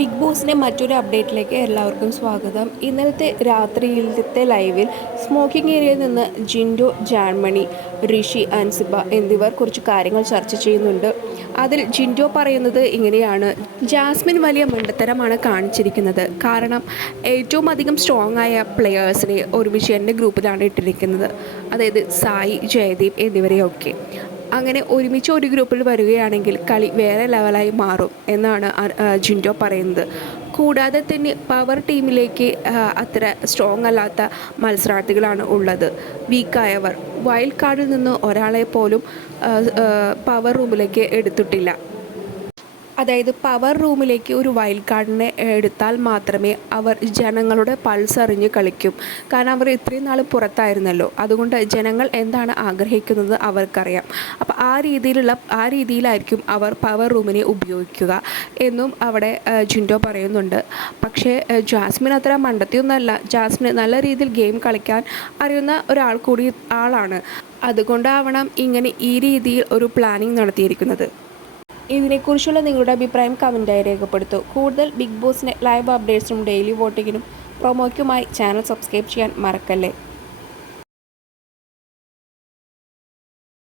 Big ബോസിന്റെ മറ്റൊരു അപ്ഡേറ്റിലേക്ക് എല്ലാവർക്കും സ്വാഗതം. ഇന്നലത്തെ രാത്രിയിലത്തെ ലൈവിൽ സ്മോക്കിംഗ് ഏരിയയിൽ നിന്ന് ജിൻഡോ ജാൻമണി ഋഷി അൻസിബ എന്നിവർ കുറച്ച് കാര്യങ്ങൾ ചർച്ച ചെയ്യുന്നുണ്ട്. അതിൽ ജിൻഡോ പറയുന്നത് ഇങ്ങനെയാണ്. ജാസ്മിൻ വലിയ മണ്ടത്തരമാണ് കാണിച്ചിരിക്കുന്നത്. കാരണം ഏറ്റവും അധികം സ്ട്രോങ് ആയ പ്ലെയേഴ്സിനെ ഒരുമിച്ച് എന്റെ ഗ്രൂപ്പിലാണ് ഇട്ടിരിക്കുന്നത്. അതായത് സായി ജയദീപ് എന്നിവരെയൊക്കെ. അങ്ങനെ ഒരുമിച്ച് ഒരു ഗ്രൂപ്പിൽ വരികയാണെങ്കിൽ കളി വേറെ ലെവലായി മാറും എന്നാണ് ജിൻഡോ പറയുന്നത്. കൂടാതെ തന്നെ പവർ ടീമിലേക്ക് അത്ര സ്ട്രോങ് അല്ലാത്ത മത്സരാർത്ഥികളാണ് ഉള്ളത്. വീക്കായവർ വൈൽഡ് കാർഡിൽ നിന്ന് ഒരാളെ പോലും പവർ റൂമിലേക്ക് എടുത്തിട്ടില്ല. അതായത് പവർ റൂമിലേക്ക് ഒരു വൈൽഡ് കാർഡിനെ എടുത്താൽ മാത്രമേ അവർ ജനങ്ങളുടെ പൾസ് അറിഞ്ഞ് കളിക്കും. കാരണം അവർ ഇത്രയും നാൾ പുറത്തായിരുന്നല്ലോ. അതുകൊണ്ട് ജനങ്ങൾ എന്താണ് ആഗ്രഹിക്കുന്നത് അവർക്കറിയാം. അപ്പോൾ ആ രീതിയിലുള്ള ആ രീതിയിലായിരിക്കും അവർ പവർ റൂമിനെ ഉപയോഗിക്കുക എന്നും അവിടെ ജിൻഡോ പറയുന്നുണ്ട്. പക്ഷേ ജാസ്മിൻ അത്ര മണ്ടത്തിയൊന്നുമല്ല ജാസ്മിൻ നല്ല രീതിയിൽ ഗെയിം കളിക്കാൻ അറിയുന്ന ഒരാൾ കൂടി ആളാണ്. അതുകൊണ്ടാവണം ഇങ്ങനെ ഈ രീതിയിൽ ഒരു പ്ലാനിങ് നടത്തിയിരിക്കുന്നത്. ഇതിനെക്കുറിച്ചുള്ള നിങ്ങളുടെ അഭിപ്രായം കമന്റായി രേഖപ്പെടുത്തൂ. കൂടുതൽ ബിഗ് ബോസിന്റെ ലൈവ് അപ്ഡേറ്റ്സിനും ഡെയിലി വോട്ടിങ്ങിനും പ്രൊമോയ്ക്കുമായി ചാനൽ സബ്സ്ക്രൈബ് ചെയ്യാൻ മറക്കല്ലേ?